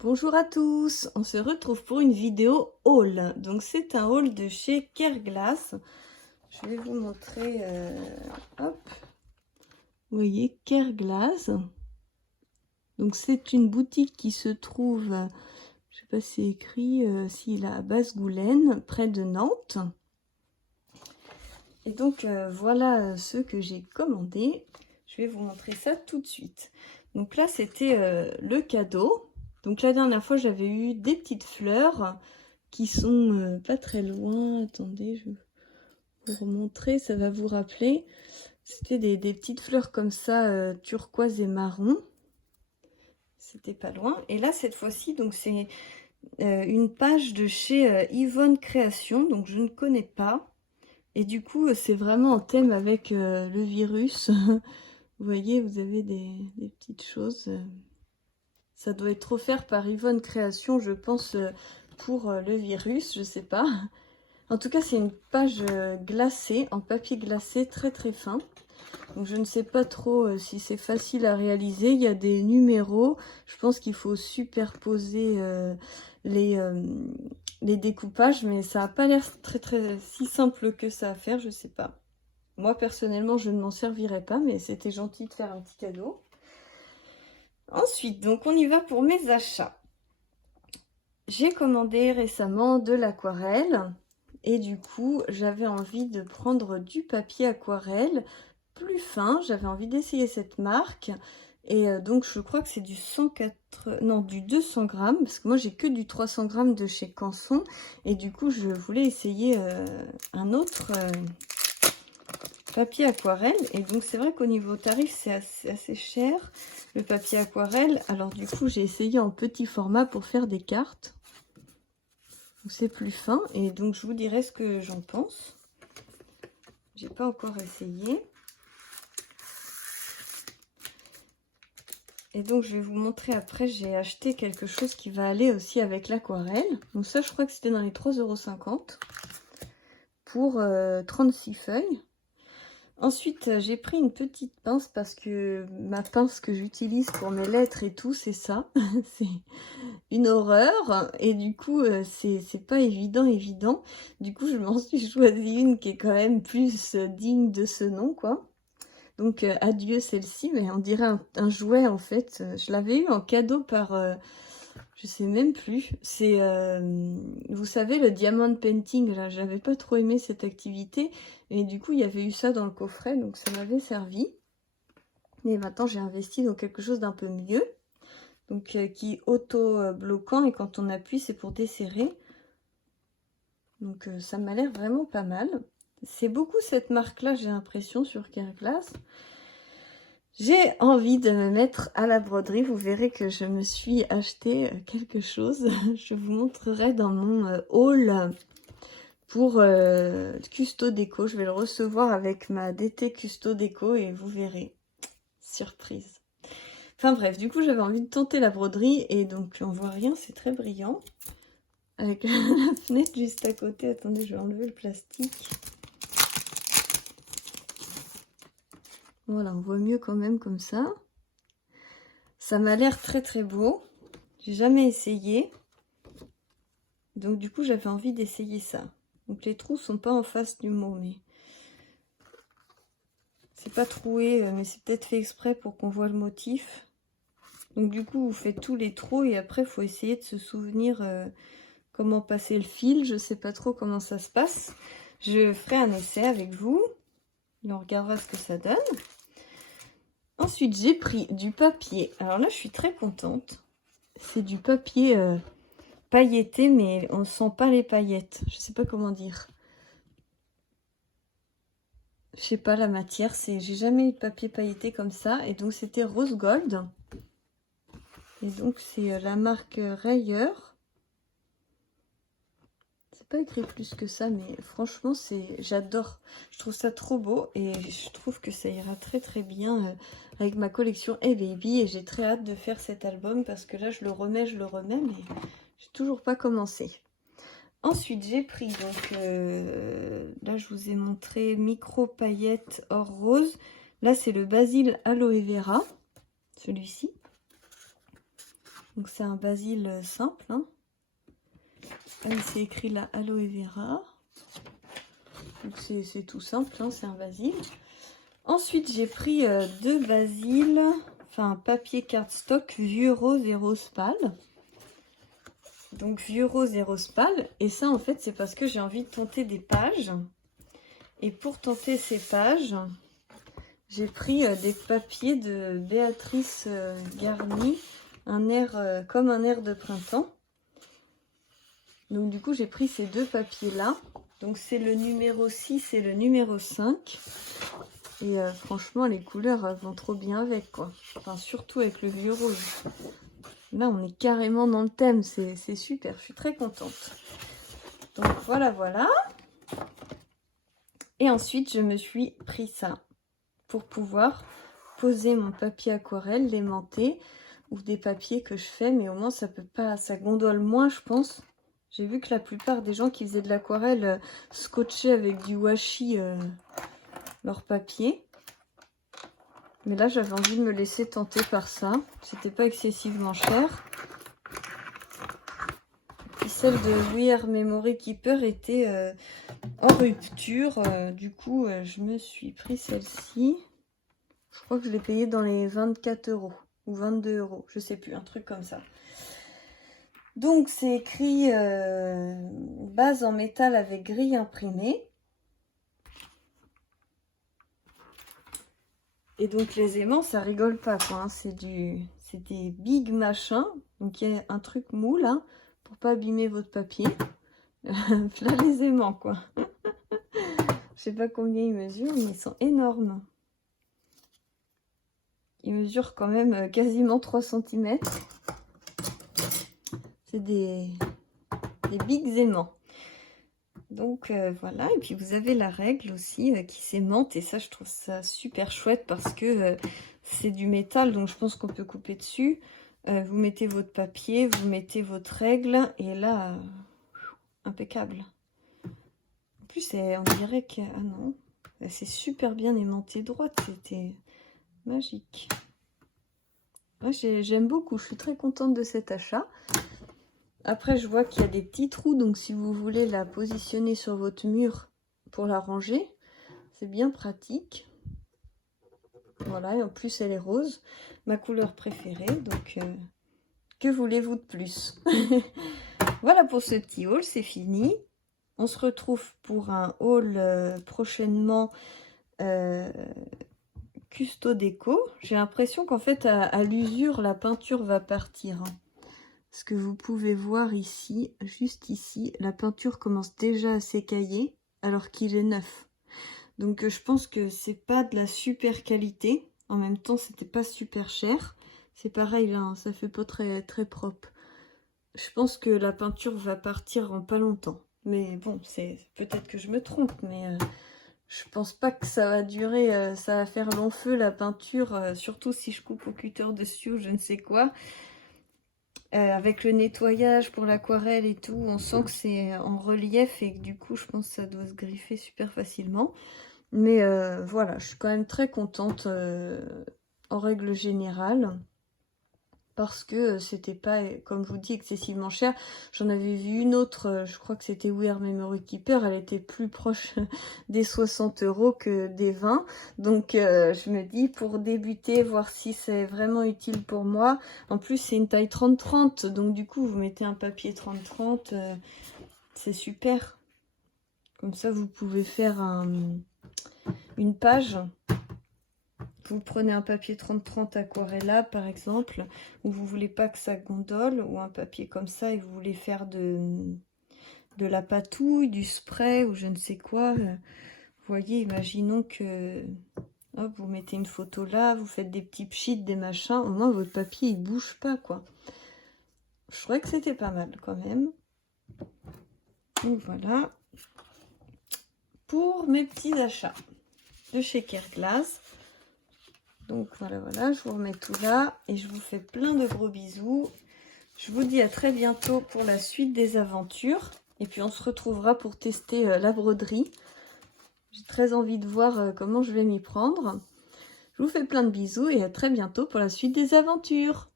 Bonjour à tous, on se retrouve pour une vidéo haul. Donc c'est un haul de chez Kerglass. Je vais vous montrer, hop, vous voyez Kerglass. Donc c'est une boutique qui se trouve, je sais pas si c'est écrit, s'il a à Basse-Goulaine, près de Nantes. Et donc voilà ce que j'ai commandé. Je vais vous montrer ça tout de suite. Donc là c'était le cadeau. Donc la dernière fois j'avais eu des petites fleurs qui sont pas très loin. Attendez, je vais vous remontrer, ça va vous rappeler. C'était des petites fleurs comme ça, turquoise et marron. C'était pas loin. Et là cette fois-ci, donc c'est une page de chez Yvonne Création, donc je ne connais pas. Et du coup, c'est vraiment en thème avec le virus. Vous voyez, vous avez des petites choses. Ça doit être offert par Yvonne Création, je pense, pour le virus, je sais pas. En tout cas, c'est une page glacée, en papier glacé, très très fin. Donc je ne sais pas trop si c'est facile à réaliser. Il y a des numéros. Je pense qu'il faut superposer les découpages, mais ça n'a pas l'air très si simple que ça à faire, je sais pas. Moi personnellement, je ne m'en servirais pas, mais c'était gentil de faire un petit cadeau. Ensuite, donc on y va pour mes achats. J'ai commandé récemment de l'aquarelle et du coup, j'avais envie de prendre du papier aquarelle plus fin. J'avais envie d'essayer cette marque. Et donc, je crois que c'est du 104, non, du 200 grammes, parce que moi, j'ai que du 300 grammes de chez Canson. Et du coup, je voulais essayer un autre papier aquarelle. Et donc, c'est vrai qu'au niveau tarif, c'est assez cher, le papier aquarelle. Alors, du coup, j'ai essayé en petit format pour faire des cartes. C'est plus fin. Et donc, je vous dirai ce que j'en pense. J'ai pas encore essayé. Et donc, je vais vous montrer après, j'ai acheté quelque chose qui va aller aussi avec l'aquarelle. Donc ça, je crois que c'était dans les 3,50 € pour 36 feuilles. Ensuite, j'ai pris une petite pince parce que ma pince que j'utilise pour mes lettres et tout, c'est ça. C'est une horreur. Et du coup, c'est pas évident. Du coup, je m'en suis choisi une qui est quand même plus digne de ce nom, quoi. Donc adieu celle-ci, mais on dirait un jouet en fait. Je l'avais eu en cadeau par, je sais même plus. C'est, vous savez, le diamond painting, là, j'avais pas trop aimé cette activité. Et du coup, il y avait eu ça dans le coffret, donc ça m'avait servi. Et maintenant, j'ai investi dans quelque chose d'un peu mieux. Donc qui est auto-bloquant et quand on appuie, c'est pour desserrer. Donc ça m'a l'air vraiment pas mal. C'est beaucoup cette marque-là, j'ai l'impression, sur Kerglass. J'ai envie de me mettre à la broderie. Vous verrez que je me suis acheté quelque chose. Je vous montrerai dans mon haul pour Custo Déco. Je vais le recevoir avec ma DT Custo Déco et vous verrez. Surprise. Enfin bref, du coup j'avais envie de tenter la broderie et donc on voit rien, c'est très brillant. Avec la fenêtre juste à côté. Attendez, je vais enlever le plastique. Voilà, on voit mieux quand même comme ça. Ça m'a l'air très beau. J'ai jamais essayé. Donc du coup, j'avais envie d'essayer ça. Donc les trous sont pas en face du mot, mais c'est pas troué, mais c'est peut-être fait exprès pour qu'on voit le motif. Donc du coup, vous faites tous les trous et après, il faut essayer de se souvenir comment passer le fil. Je sais pas trop comment ça se passe. Je ferai un essai avec vous. Et on regardera ce que ça donne. Ensuite, j'ai pris du papier. Alors là, je suis très contente. C'est du papier pailleté, mais on ne sent pas les paillettes. Je sais pas comment dire. Je sais pas la matière. J'ai jamais eu de papier pailleté comme ça. Et donc, c'était rose gold. Et donc, c'est la marque Rayer. C'est pas écrit plus que ça, mais franchement, j'adore. Je trouve ça trop beau et je trouve que ça ira très bien avec ma collection Hey Baby. Et j'ai très hâte de faire cet album parce que là, je le remets, mais j'ai toujours pas commencé. Ensuite, j'ai pris, donc, là, je vous ai montré micro paillettes or rose. Là, c'est le Basil Aloe Vera, celui-ci. Donc c'est un basil simple. Hein. Ah, c'est écrit là aloe vera. Donc c'est tout simple, hein, c'est un basil. Ensuite j'ai pris 2 basiles, enfin papier cardstock vieux rose et rose pâle. Donc vieux rose et rose pâle. Et ça en fait c'est parce que j'ai envie de tenter des pages. Et pour tenter ces pages, j'ai pris des papiers de Béatrice Garni, un air comme un air de printemps. Donc du coup j'ai pris ces 2 papiers là. Donc c'est le numéro 6 et le numéro 5. Et franchement les couleurs vont trop bien avec quoi. Enfin surtout avec le vieux rose. Là on est carrément dans le thème, c'est super, je suis très contente. Donc voilà. Et ensuite je me suis pris ça pour pouvoir poser mon papier aquarelle, l'aimanté ou des papiers que je fais, mais au moins ça peut pas, ça gondole moins je pense. J'ai vu que la plupart des gens qui faisaient de l'aquarelle scotchaient avec du washi leur papier. Mais là j'avais envie de me laisser tenter par ça. C'était pas excessivement cher. Puis celle de We Are Memory Keeper était en rupture. Du coup je me suis pris celle-ci. Je crois que je l'ai payée dans les 24 € ou 22 €. Je sais plus, un truc comme ça. Donc c'est écrit base en métal avec grille imprimée. Et donc les aimants, ça rigole pas quoi. Hein. C'est des big machins. Donc il y a un truc mou là pour pas abîmer votre papier. Là les aimants quoi. Je sais pas combien ils mesurent, mais ils sont énormes. Ils mesurent quand même quasiment 3 cm. C'est des bigs aimants. Donc voilà, et puis vous avez la règle aussi qui s'aimante, et ça je trouve ça super chouette parce que c'est du métal, donc je pense qu'on peut couper dessus. Vous mettez votre papier, vous mettez votre règle, et là, impeccable. En plus, on dirait que... Ah non, c'est super bien aimanté droite, c'était magique. Ouais, j'aime beaucoup, je suis très contente de cet achat. Après, je vois qu'il y a des petits trous, donc si vous voulez la positionner sur votre mur pour la ranger, c'est bien pratique. Voilà, et en plus elle est rose, ma couleur préférée, donc que voulez-vous de plus? Voilà pour ce petit haul, c'est fini. On se retrouve pour un haul prochainement Custo Déco. J'ai l'impression qu'en fait à l'usure, la peinture va partir. Hein. Ce que vous pouvez voir ici, juste ici, la peinture commence déjà à s'écailler alors qu'il est neuf. Donc je pense que c'est pas de la super qualité. En même temps, c'était pas super cher. C'est pareil là, hein, ça fait pas très propre. Je pense que la peinture va partir en pas longtemps. Mais bon, c'est peut-être que je me trompe, mais je pense pas que ça va durer, ça va faire long feu la peinture, surtout si je coupe au cutter dessus ou je ne sais quoi. Avec le nettoyage pour l'aquarelle et tout, on sent que c'est en relief et que du coup je pense que ça doit se griffer super facilement. Mais voilà, je suis quand même très contente en règle générale. Parce que c'était pas, comme je vous dis, excessivement cher. J'en avais vu une autre, je crois que c'était We Are Memory Keeper. Elle était plus proche des 60 € que des 20. Donc je me dis, pour débuter, voir si c'est vraiment utile pour moi. En plus, c'est une taille 30-30. Donc du coup, vous mettez un papier 30-30. C'est super. Comme ça, vous pouvez faire une page. Vous prenez un papier 30-30 aquarella par exemple, où vous voulez pas que ça gondole, ou un papier comme ça et vous voulez faire de la patouille, du spray ou je ne sais quoi. Vous voyez, imaginons que hop, vous mettez une photo là, vous faites des petits pchits, des machins, au moins votre papier il bouge pas quoi. Je trouvais que c'était pas mal quand même. Donc voilà pour mes petits achats de chez Careglass. Donc voilà, je vous remets tout là et je vous fais plein de gros bisous. Je vous dis à très bientôt pour la suite des aventures. Et puis on se retrouvera pour tester la broderie. J'ai très envie de voir comment je vais m'y prendre. Je vous fais plein de bisous et à très bientôt pour la suite des aventures.